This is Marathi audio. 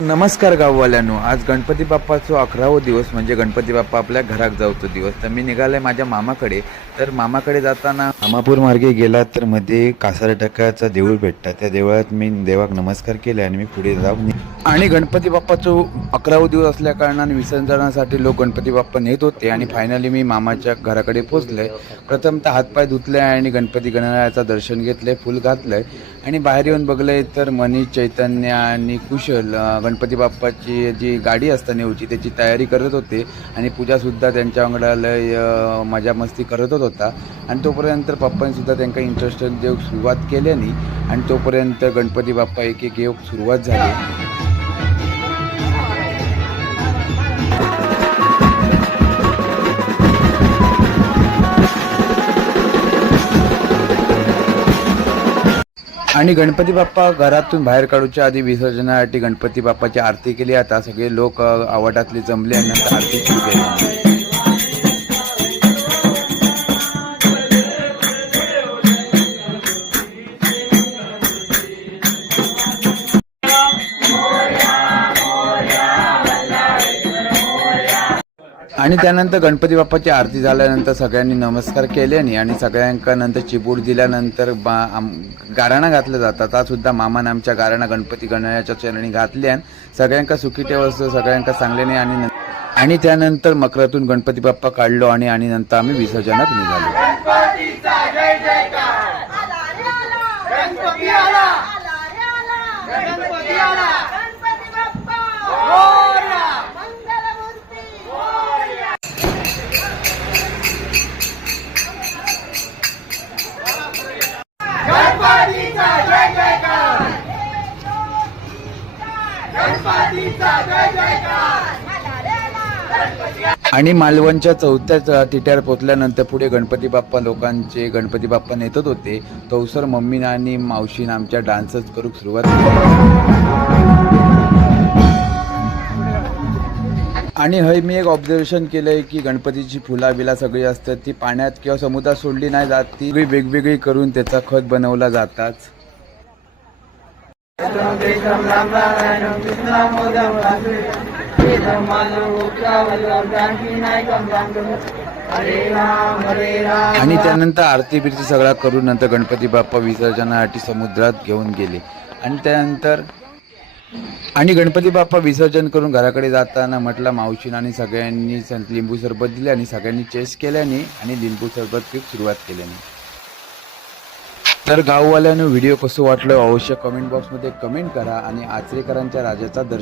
नमस्कार गाववाल्यांनो, आज गणपती बाप्पाचो 11वा दिवस म्हणजे गणपती बाप्पा आपल्या घरात जाऊचो दिवस. तर मी निघाले माझ्या मामाकडे. तर मामाकडे जाताना अमापूर मार्गे गेला तर मध्ये कासारटक्याचा देऊळ भेटतं. त्या देवळात मी देवाक नमस्कार केले आणि मी पुढे जाऊन आणि गणपती बाप्पाचो 11वा दिवस असल्या कारणाने विसर्जनासाठी लोक गणपती बाप्पा नेत होते आणि फायनली मी मामाच्या घराकडे पोचले. प्रथमतः हातपाय धुतले आणि गणपती गणरायाचं दर्शन घेतले, फुल घातलंय आणि बाहेर येऊन बघले तर मनीष, चैतन्य आणि कुशल गणपती बाप्पाची जी गाडी असते नेऊची त्याची तयारी करत होते आणि पूजासुद्धा त्यांच्या अंगडाला मजा मस्ती करतच होता. आणि तोपर्यंत पप्पांनीसुद्धा त्यांना इंटरेस्ट देऊक सुरुवात केल्यानी आणि तोपर्यंत गणपती बाप्पा एक एक येऊक सुरुवात झाली. आणि गणपती बाप्पा घरातून बाहेर काढूच्या आधी विसर्जनासाठी गणपती बाप्पाची आरती केली. आता सगळे लोक आवाटातले जमले आणि नंतर आरती सुरू केली. आणि त्यानंतर गणपती बाप्पाची आरती झाल्यानंतर सगळ्यांनी नमस्कार केल्याने आणि सगळ्यांका नंतर चिबूड दिल्यानंतर गाराणा घातल्या जातात. त्यासुद्धा मामाने आमच्या गाराणा गणपती गणरायाच्या चरणी घातल्यान सगळ्यांका सुखी ठेवतो, सगळ्यांका सांगल्याने आणि त्यानंतर मकरातून गणपती बाप्पा काढलो आणि नंतर आम्ही विसर्जनात निघालो. आणि मालवणच्या चौथ्या तिट्यावर पोचल्यानंतर पुढे गणपती बाप्पा नेतच होते. तवसर मम्मी आणि मावशीने आमच्या डान्सच करूक सुरुवात केली. आणि हय मी एक ऑब्झर्वेशन केलंय की गणपतीची फुला बिला सगळी असतात ती पाण्यात किंवा समुद्रात सोडली नाही जात, ती वेगवेगळी करून त्याचा खत बनवला जातात. आणि त्यानंतर आरती बिरती सगळा करून नंतर गणपती बाप्पा विसर्जनासाठी समुद्रात घेऊन गेले. आणि गणपती बाप्पा विसर्जन करून घराकडे जाताना म्हटलं मावशीनं आणि सगळ्यांनी लिंबू सरबत दिले आणि सगळ्यांनी चेस केल्याने आणि लिंबू सरबत पीक सुरुवात केल्याने. तर गाववाल्यानं व्हिडिओ कसं वाटलं अवश्य कमेंट बॉक्समध्ये कमेंट करा आणि आचरेकरांच्या राजाचा दर्शन